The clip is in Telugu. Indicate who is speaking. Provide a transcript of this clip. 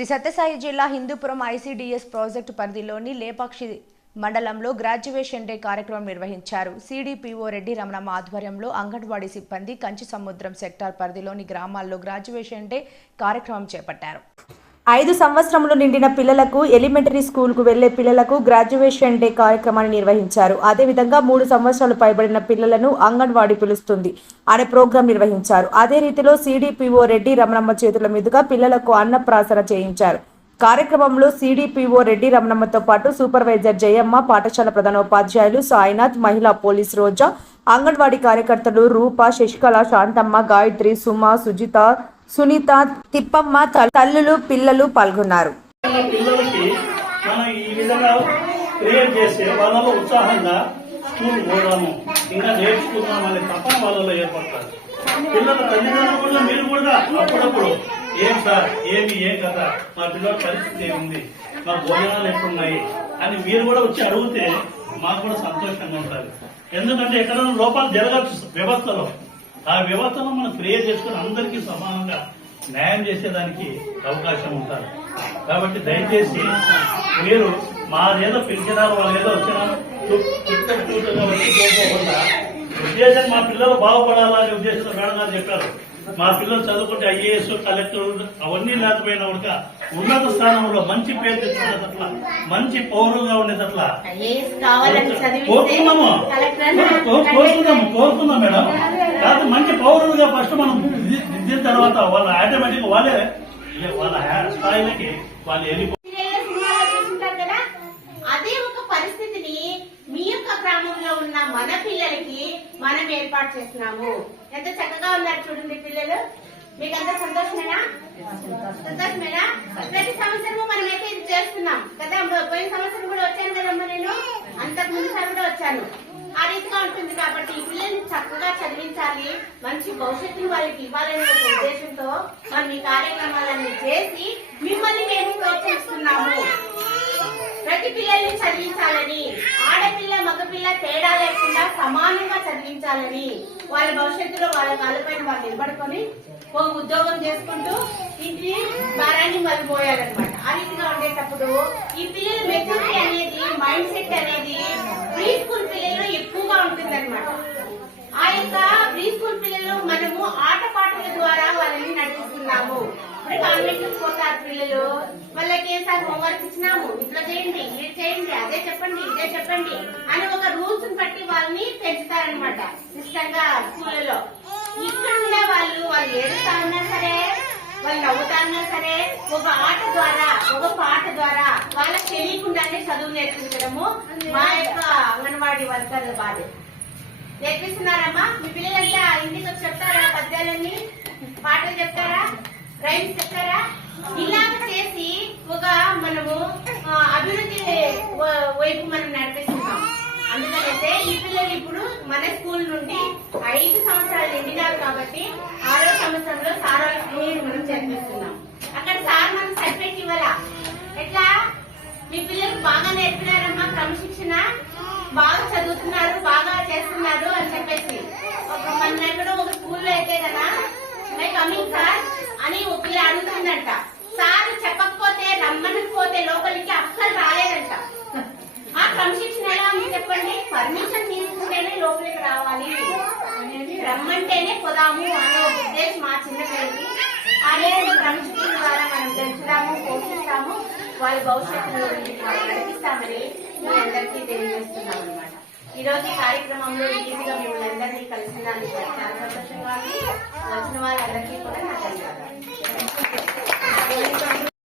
Speaker 1: శ్రీ సత్యసాయి జిల్లా హిందూపురం ఐసీడీఎస్ ప్రాజెక్టు పరిధిలోని లేపాక్షి మండలంలో గ్రాడ్యుయేషన్ డే కార్యక్రమం నిర్వహించారు. సిడిపిఓ రెడ్డి రమణమ్మ ఆధ్వర్యంలో అంగన్వాడీ సిబ్బంది కంచి సముద్రం సెక్టార్ పరిధిలోని గ్రామాల్లో గ్రాడ్యుయేషన్ డే కార్యక్రమం చేపట్టారు. ఐదు సంవత్సరములు నిండిన పిల్లలకు ఎలిమెంటరీ స్కూల్కు వెళ్ళే పిల్లలకు గ్రాడ్యుయేషన్ డే కార్యక్రమాన్ని నిర్వహించారు. అదేవిధంగా మూడు సంవత్సరాలు పైబడిన పిల్లలను అంగన్వాడీ పిలుస్తుంది అనే ప్రోగ్రాం నిర్వహించారు. అదే రీతిలో సిడిపిఓ రెడ్డి రమణమ్మ చేతుల మీదుగా పిల్లలకు అన్నప్రాసన చేయించారు. కార్యక్రమంలో సిడిపిఓ రెడ్డి రమణమ్మతో పాటు సూపర్వైజర్ జయమ్మ పాఠశాల ప్రధానోపాధ్యాయులు సాయినాథ్ మహిళా పోలీస్ రోజా అంగన్వాడీ కార్యకర్తలు రూప శశికళ శాంతమ్మ గాయత్రి సుమ సుజిత సునీత తిప్పమ్మ తల్లులు పిల్లలు పాల్గొన్నారు.
Speaker 2: పిల్లలకి మనం ఈ విధంగా క్రియేట్ చేస్తే వాళ్ళలో ఉత్సాహంగా స్కూల్ పోదాము. ఇంకా నేర్చుకుందాం అనే తపన వాళ్ళలో ఏర్పడతారు. పిల్లల తల్లిదండ్రులు కూడా మీరు కూడా అప్పుడప్పుడు ఏం సార్? ఏమి? ఏం కదా మా పిల్లల పరిస్థితి ఏముంది? మా భోజనాలు ఎట్లున్నాయి అని మీరు కూడా వచ్చి అడిగితే మాకు కూడా సంతోషంగా ఉంటుంది. ఎందుకంటే ఎక్కడైనా లోపాలు జరగచ్చు వ్యవస్థలో. ఆ వ్యవస్థను మనం క్రియేట్ చేసుకుని అందరికీ సమానంగా న్యాయం చేసేదానికి అవకాశం ఉంటుంది కాబట్టి దయచేసి మీరు మాదేదో పిలిచినారు వాళ్ళు ఏదో వచ్చినారు ఉద్దేశం మా పిల్లలు బాగుపడాలనే ఉద్దేశంతో మేడం గారు చెప్పారు. మా పిల్లలు చదువుకుంటే ఐఏఎస్ కలెక్టర్ అవన్నీ లేకపోయినా కూడా ఉన్నత స్థానంలో మంచి పేరు తెచ్చుకునేటట్ల మంచి పౌరులుగా ఉండేటట్ల
Speaker 3: ఐఏఎస్ కావాలని చదివిస్తే
Speaker 2: కోరుకున్నాము
Speaker 3: కలెక్టర్
Speaker 2: కో- కోరుకుందాము కోరుకుందాం మేడం. కాదు మంచి పౌరులుగా ఫస్ట్ మనం దిద్దిన తర్వాత వాళ్ళు ఆటోమేటిక్ వాళ్ళే వాళ్ళ స్థాయిలకి వాళ్ళు వెళ్ళిపో
Speaker 3: అదే ఒక పరిస్థితిని మీ యొక్క గ్రామంలో ఉన్న మన పిల్లలకి మనం ఏర్పాటు చేస్తున్నాము. ఎంత చక్కగా ఉన్నారు చూడండి పిల్లలు. మీకు అంత సంతోషమేనా సంతోషమేనా? ప్రతి సంవత్సరము మనం అయితే ఇది చేస్తున్నాం కదా పోయిన సంవత్సరం కూడా వచ్చాను కదమ్మా నేను అంతకు ముందు సారి కూడా వచ్చాను. ఆ రీతిగా ఉంటుంది కాబట్టి ఈ పిల్లల్ని చక్కగా చదివించాలి. మంచి భవిష్యత్తుని వాళ్ళకి ఇవ్వాలనే ఒక ఉద్దేశంతో మనం ఈ కార్యక్రమాలన్నీ చేసి మిమ్మల్ని మేము ప్రోత్సహిస్తున్నాము. ప్రతి పిల్లల్ని చదివించాలని ఆడపిల్ల మగపిల్ల తేడా లేకుండా సమానంగా చదివించాలని వాళ్ళ భవిష్యత్తులో వాళ్ళ కాళ్ళపైన వాళ్ళు నిలబడుకొని ఒక ఉద్యోగం చేసుకుంటూ ఇంటి భారాన్ని మళ్ళీ పోయాలన్నమాట ఆ రీతిగా ఉండేటప్పుడు ఈ పిల్లల మెచ్యూరిటీ అనేది మైండ్ సెట్ అనేది ప్రీ స్కూల్ పిల్లలు ఎక్కువగా ఉంటుందన్నమాట. ఆ యొక్క ప్రీ స్కూల్ పిల్లలు మనము ఆట పాటల ద్వారా వాళ్ళని నడిపిస్తున్నాము. ఇప్పుడు కాన్వెంట్ పోతారు పిల్లలు. వాళ్ళకి ఏసారి హోంవర్క్ ఇచ్చినాము? ఇట్లా చేయండి ఇది చేయండి అదే చెప్పండి ఇదే చెప్పండి అని ఒక రూల్స్ బట్టి వాళ్ళని పెంచుతారనమాట ఇష్టంగా స్కూళ్ళలో. ఇక్కడ ఉండే వాళ్ళు వాళ్ళు ఏడుస్తా ఉన్నా సరే వాళ్ళు నవ్వుతా ఉన్నా సరే ఒక ఆట ద్వారా ఒక పాట ద్వారా వాళ్ళకి తెలియకుండానే చదువు నేర్పించడము మా యొక్క అంగన్వాడీ వర్కర్ బాధ్యత నేర్పిస్తున్నారమ్మా? మీ పిల్లలంతా ఇంటికి వచ్చి చెప్తారా? పద్యాలన్నీ? పాటలు చెప్తారా? రైమ్స్ చెప్తారా? ఇలాగ చేసి ఒక మనము అభివృద్ధి వైపు మనం నడిపిస్తున్నాం. అందుకనైతే ఈ పిల్లలు ఇప్పుడు మన స్కూల్ నుండి ఐదు సంవత్సరాలు నిండినారు కాబట్టి ఆరో సంవత్సరంలో సారా స్కూల్ మనం చేర్పిస్తున్నాం. అక్కడ సార్ మనం సర్టిఫికేట్ ఇవ్వాలా? ఎట్లా? మీ పిల్లలు బాగా నేర్పినారమ్మా క్రమశిక్షణ. బాగా చదువుతున్నారు బాగా చేస్తున్నారు అని చెప్పేసి. ఒక మన ఎక్కడో ఒక స్కూల్లో అయితే కదా మై కమింగ్ సార్ అని ఒక పిల్ల అడుగుతుందంట. సార్ చెప్పకపోతే రమ్మనకపోతే లోపలికి అస్సలు రాలేదంట. ఆ క్రమశిక్షణ ఎలా ఉంది చెప్పండి? పర్మిషన్ తీసుకుంటేనే లోపలికి రావాలి. రమ్మంటేనే పోదాము అనే ఉద్దేశం మా చిన్న పిల్లలకి అదే క్రమశిక్షణ ద్వారా మనం పెంచుతాము పోషిస్తాము వాళ్ళ భవిష్యత్తులో వాళ్ళు నడిపిస్తామని మీ అందరికీ తెలియజేస్తున్నాం అనమాట ఈ రోజు ఈ కార్యక్రమంలో ఈజీగా మిమ్మల్ని అందరినీ కలిసినాను చాలా సంతోషంగా ఉంది వచ్చిన వాళ్ళందరికీ కూడా నా ధన్యవాదాలు.